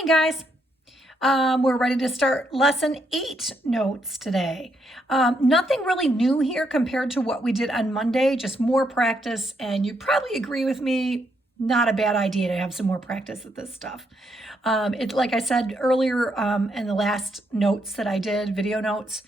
morning, guys. We're ready to start lesson 8 notes today. Nothing really new here compared to what we did on Monday, just more practice. And you probably agree with me, not a bad idea to have some more practice with this stuff. Like I said earlier in the last notes that I did, video notes,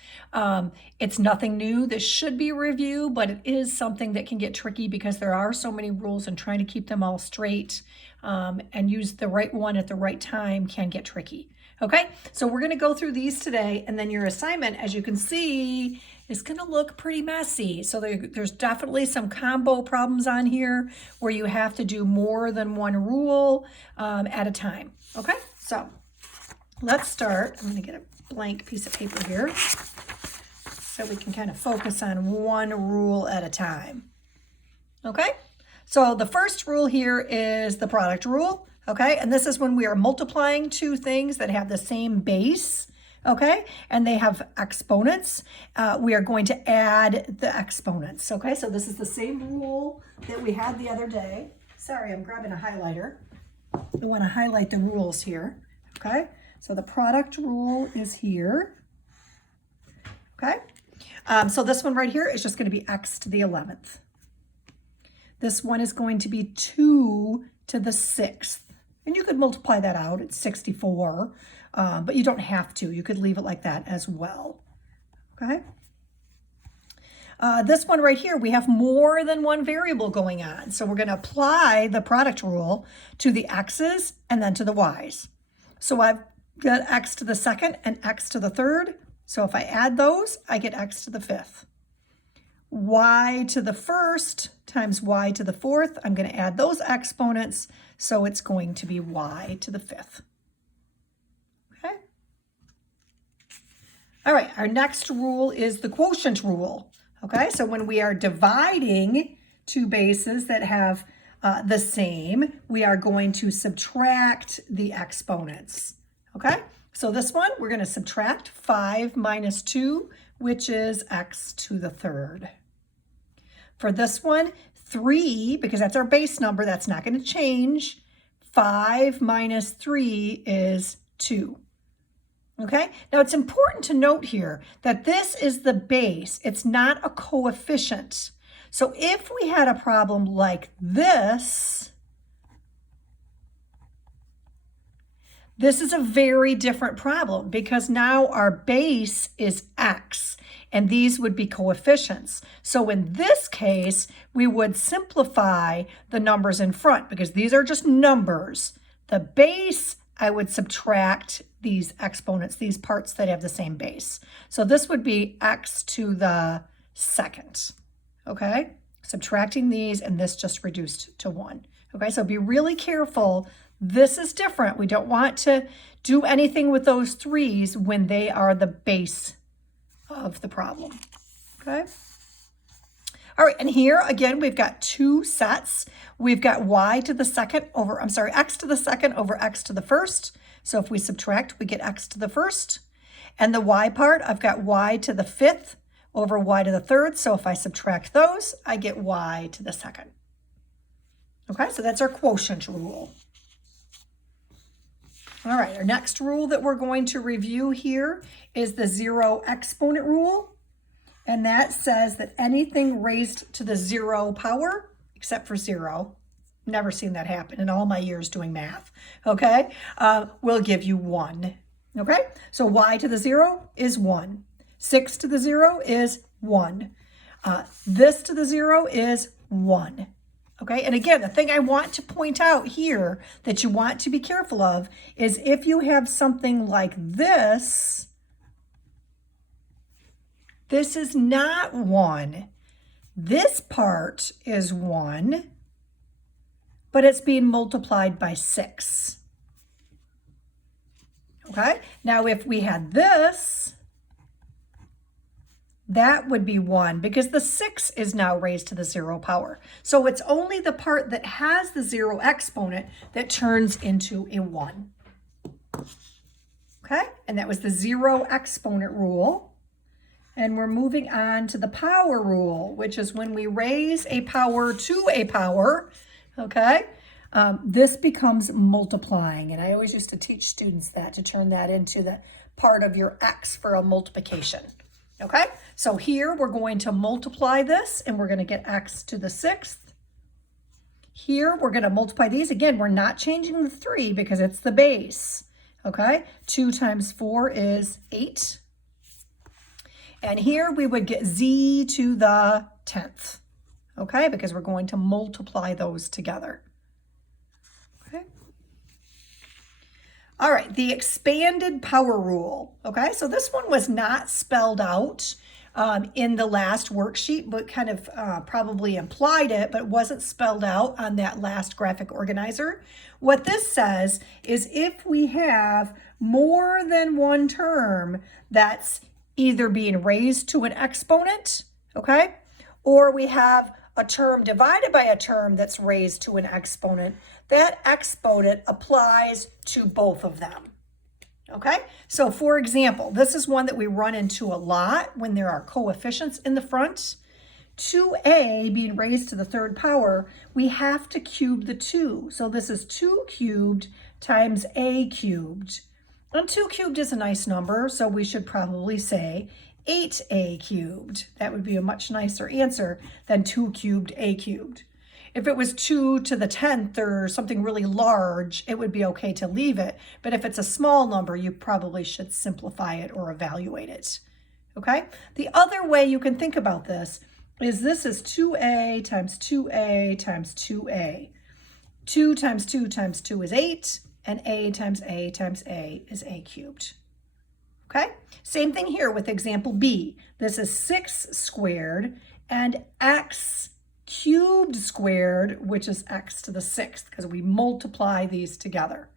it's nothing new. This should be a review, but it is something that can get tricky because there are so many rules and trying to keep them all straight and use the right one at the right time can get tricky. Okay, so we're going to go through these today, and then your assignment, as you can see, is going to look pretty messy. So there's definitely some combo problems on here where you have to do more than one rule at a time. Okay, so let's start. I'm going to get a blank piece of paper here so we can kind of focus on one rule at a time. Okay, so the first rule here is the product rule. Okay, and this is when we are multiplying two things that have the same base, okay, and they have exponents. We are going to add the exponents, okay? So this is the same rule that we had the other day. Sorry, I'm grabbing a highlighter. We want to highlight the rules here, okay? So the product rule is here, okay? So this one right here is just going to be x to the 11th. This one is going to be 2 to the 6th. And you could multiply that out, it's 64, but you don't have to. You could leave it like that as well, okay? This one right here, we have more than one variable going on. So we're gonna apply the product rule to the x's and then to the y's. So I've got x to the 2nd and x to the 3rd. So if I add those, I get x to the 5th. Y to the 1st times y to the 4th. I'm going to add those exponents, so it's going to be y to the 5th. Okay. All right, our next rule is the quotient rule. Okay, so when we are dividing two bases that have the same, we are going to subtract the exponents. Okay, so this one, we're going to subtract 5 minus 2, which is x to the 3rd. For this one, 3, because that's our base number, that's not going to change. 5 minus 3 is 2. Okay? Now, it's important to note here that this is the base. It's not a coefficient. So if we had a problem like this, this is a very different problem because now our base is x. And these would be coefficients. So in this case, we would simplify the numbers in front because these are just numbers. The base, I would subtract these exponents, these parts that have the same base. So this would be x to the 2nd, okay? Subtracting these, and this just reduced to 1. Okay, so be really careful. This is different. We don't want to do anything with those 3's when they are the base of the problem, okay? All right, and here again, we've got two sets. We've got y to the 2nd over, x to the 2nd over x to the 1st. So if we subtract, we get x to the 1st. And the y part, I've got y to the 5th over y to the 3rd. So if I subtract those, I get y to the 2nd. Okay, so that's our quotient rule. All right, our next rule that we're going to review here is the 0 exponent rule. And that says that anything raised to the 0 power, except for 0, never seen that happen in all my years doing math, okay, will give you 1, okay? So y to the 0 is 1. 6 to the 0 is 1. This to the 0 is 1. Okay, and again, the thing I want to point out here that you want to be careful of is if you have something like this, this is not 1. This part is 1, but it's being multiplied by 6. Okay, now if we had this, that would be 1 because the 6 is now raised to the 0 power. So it's only the part that has the 0 exponent that turns into a 1. Okay, and that was the 0 exponent rule. And we're moving on to the power rule, which is when we raise a power to a power, okay, This becomes multiplying, and I always used to teach students that, to turn that into the part of your x for a multiplication. Okay, so here we're going to multiply this, and we're going to get x to the 6th. Here we're going to multiply these. Again, we're not changing the 3 because it's the base. Okay, 2 times 4 is 8. And here we would get z to the 10th. Okay, because we're going to multiply those together. Okay. All right, the expanded power rule. Okay, so this one was not spelled out in the last worksheet, but kind of probably implied it, but wasn't spelled out on that last graphic organizer. What this says is if we have more than one term that's either being raised to an exponent, okay, or we have a term divided by a term that's raised to an exponent, that exponent applies to both of them. Okay, so for example, this is one that we run into a lot when there are coefficients in the front. 2a being raised to the 3rd power, we have to cube the 2. So this is 2 cubed times a cubed. And 2 cubed is a nice number, so we should probably say 8a cubed. That would be a much nicer answer than 2 cubed a cubed. If it was 2 to the 10th or something really large, it would be okay to leave it. But if it's a small number, you probably should simplify it or evaluate it. Okay? The other way you can think about this is 2a times 2a times 2a. 2 times 2 times 2 is 8, and a times a times a is a cubed. Okay? Same thing here with example B. This is 6 squared and x cubed squared, which is x to the 6th, because we multiply these together.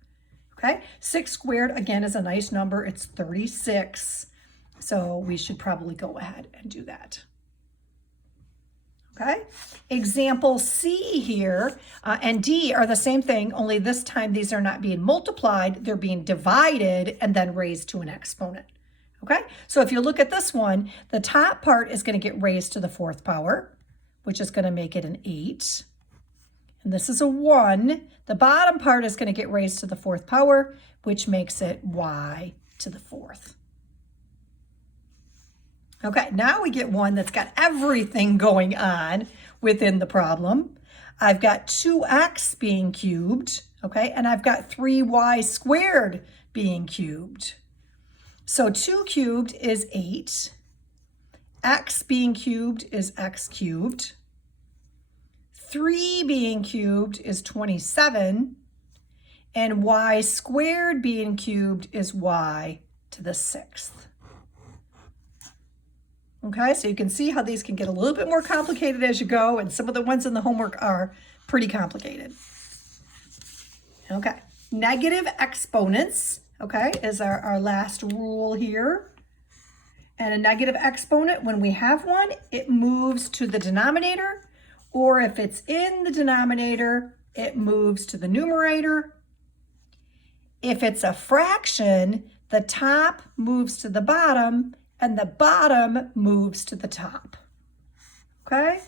Okay? 6 squared, again, is a nice number. It's 36. So we should probably go ahead and do that. Okay? Example C here and D are the same thing, only this time these are not being multiplied, they're being divided and then raised to an exponent. Okay? So if you look at this one, the top part is going to get raised to the 4th power, which is going to make it an 8. And this is a 1. The bottom part is going to get raised to the 4th power, which makes it y to the 4th. Okay, now we get one that's got everything going on within the problem. I've got 2x being cubed, okay, and I've got 3y squared being cubed. So 2 cubed is 8. X being cubed is x cubed. 3 being cubed is 27. And y squared being cubed is y to the 6th. Okay, so you can see how these can get a little bit more complicated as you go, and some of the ones in the homework are pretty complicated. Okay, negative exponents, okay, is our last rule here. And a negative exponent, when we have one, it moves to the denominator, or if it's in the denominator, it moves to the numerator. If it's a fraction, the top moves to the bottom, and the bottom moves to the top. Okay?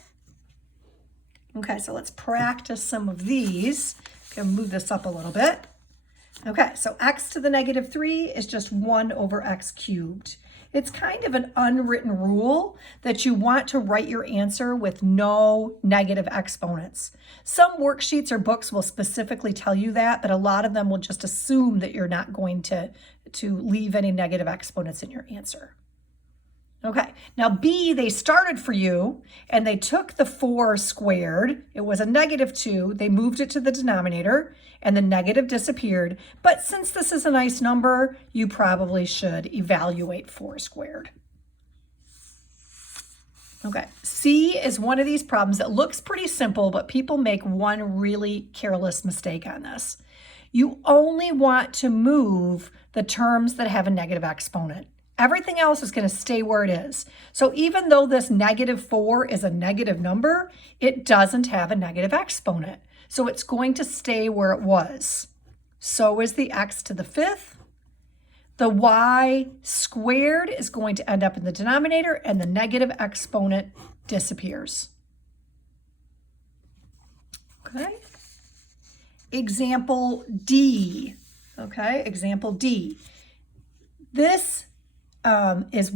Okay, so let's practice some of these. Can move this up a little bit. Okay, so x to the negative 3 is just 1 over x cubed. It's kind of an unwritten rule that you want to write your answer with no negative exponents. Some worksheets or books will specifically tell you that, but a lot of them will just assume that you're not going to leave any negative exponents in your answer. Okay, now B, they started for you and they took the 4 squared. It was a negative 2. They moved it to the denominator and the negative disappeared. But since this is a nice number, you probably should evaluate 4 squared. Okay, C is one of these problems that looks pretty simple, but people make one really careless mistake on this. You only want to move the terms that have a negative exponent. Everything else is going to stay where it is. So even though this negative 4 is a negative number, it doesn't have a negative exponent. So it's going to stay where it was. So is the x to the 5th. The y squared is going to end up in the denominator, and the negative exponent disappears. Okay. example D. Okay, example D. This is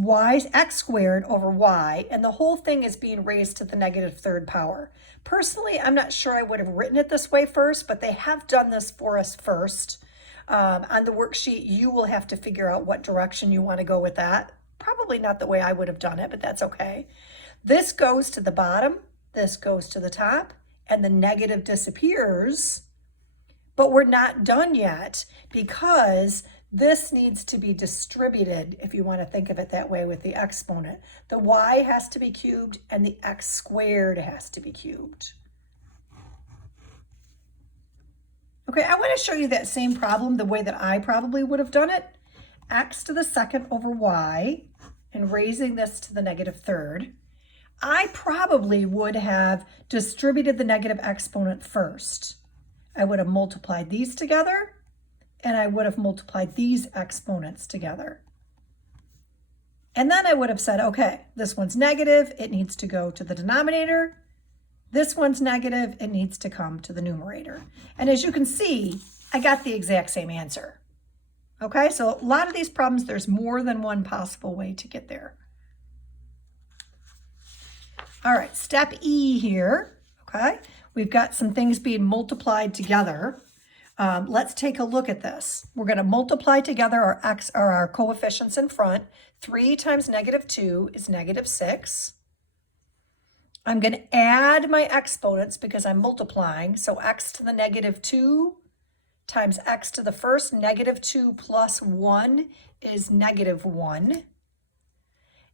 x squared over y, and the whole thing is being raised to the negative third power. Personally, I'm not sure I would have written it this way first, but they have done this for us first. On the worksheet, you will have to figure out what direction you want to go with that. Probably not the way I would have done it, but that's okay. This goes to the bottom, this goes to the top, and the negative disappears. But we're not done yet because this needs to be distributed, if you want to think of it that way, with the exponent. The y has to be cubed and the x squared has to be cubed. Okay, I want to show you that same problem the way that I probably would have done it. X to the second over y, and raising this to the negative third. I probably would have distributed the negative exponent first. I would have multiplied these together, and I would have multiplied these exponents together. And then I would have said, okay, this one's negative, it needs to go to the denominator. This one's negative, it needs to come to the numerator. And as you can see, I got the exact same answer. Okay, so a lot of these problems, there's more than one possible way to get there. All right, step E here, okay? We've got some things being multiplied together. Let's take a look at this. We're going to multiply together our coefficients in front. 3 times negative 2 is negative 6. I'm going to add my exponents because I'm multiplying. So x to the negative 2 times x to the first, negative 2 plus 1 is negative 1.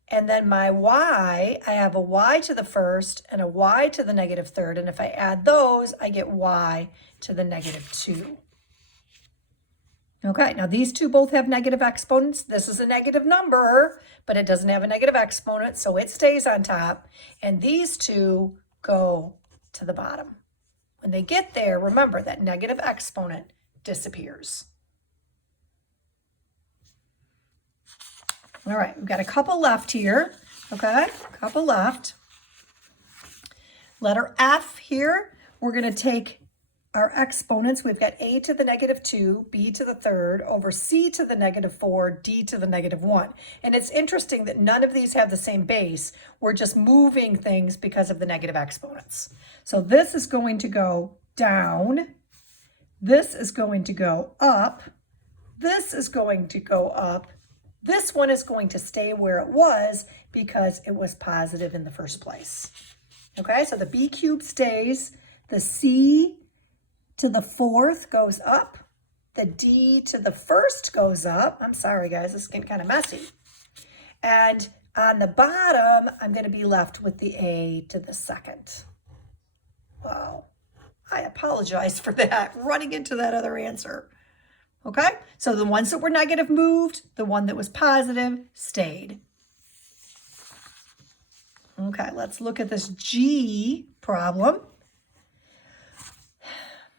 And then my y, I have a y to the first and a y to the negative third. And if I add those, I get y to the negative 2. Okay, now these two both have negative exponents. This is a negative number, but it doesn't have a negative exponent, so it stays on top. And these two go to the bottom. When they get there, remember that negative exponent disappears. All right, we've got a couple left here, okay? A couple left. Letter F here, we're going to take our exponents. We've got a to the negative 2, b to the third, over c to the negative 4, d to the negative 1. And it's interesting that none of these have the same base. We're just moving things because of the negative exponents. So this is going to go down. This is going to go up. This is going to go up. This one is going to stay where it was because it was positive in the first place. Okay, so the b cubed stays. The c to the fourth goes up. The d to the first goes up. I'm sorry, guys, this is getting kind of messy. And on the bottom, I'm going to be left with the a to the second. Wow, I apologize for that, running into that other answer. Okay, so the ones that were negative moved, the one that was positive stayed. Okay, let's look at this G problem.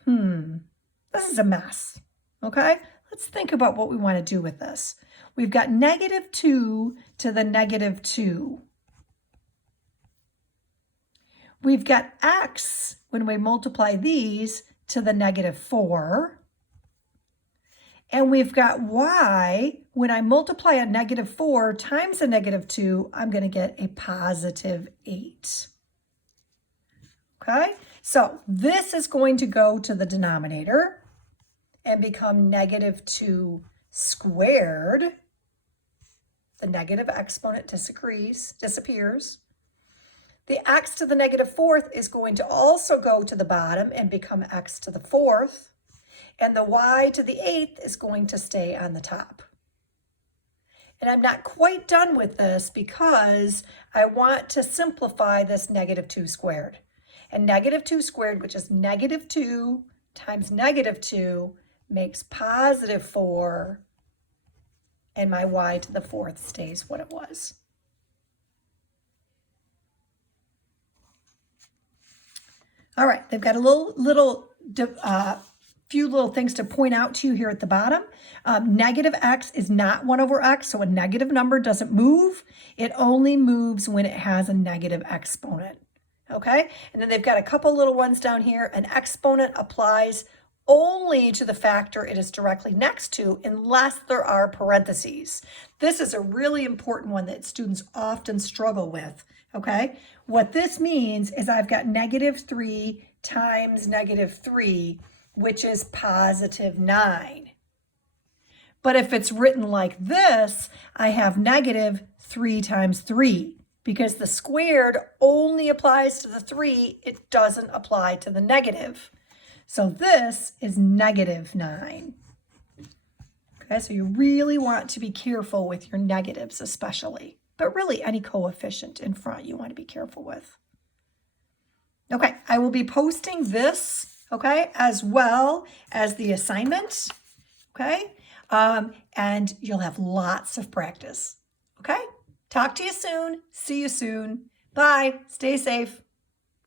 This is a mess, okay? Let's think about what we want to do with this. We've got negative 2 to the negative 2. We've got x, when we multiply these, to the negative 4. And we've got y, when I multiply a negative 4 times a negative 2, I'm going to get a positive 8. Okay, so this is going to go to the denominator and become negative 2 squared. The negative exponent disappears. The x to the negative 4th is going to also go to the bottom and become x to the 4th. And the y to the 8th is going to stay on the top. And I'm not quite done with this because I want to simplify this negative 2 squared. And negative 2 squared, which is negative 2 times negative 2, makes positive 4. And my y to the 4th stays what it was. All right, they've got a few little things to point out to you here at the bottom. Negative x is not 1 over x, so a negative number doesn't move. It only moves when it has a negative exponent. Okay, and then they've got a couple little ones down here. An exponent applies only to the factor it is directly next to unless there are parentheses. This is a really important one that students often struggle with, okay? What this means is I've got -3 times -3, which is +9. But if it's written like this, I have -3 times 3 because the squared only applies to the 3. It doesn't apply to the negative. So this is -9. Okay, so you really want to be careful with your negatives especially, but really any coefficient in front you want to be careful with. Okay, I will be posting this, okay, as well as the assignment, okay? And you'll have lots of practice, okay? Talk to you soon. See you soon. Bye. Stay safe.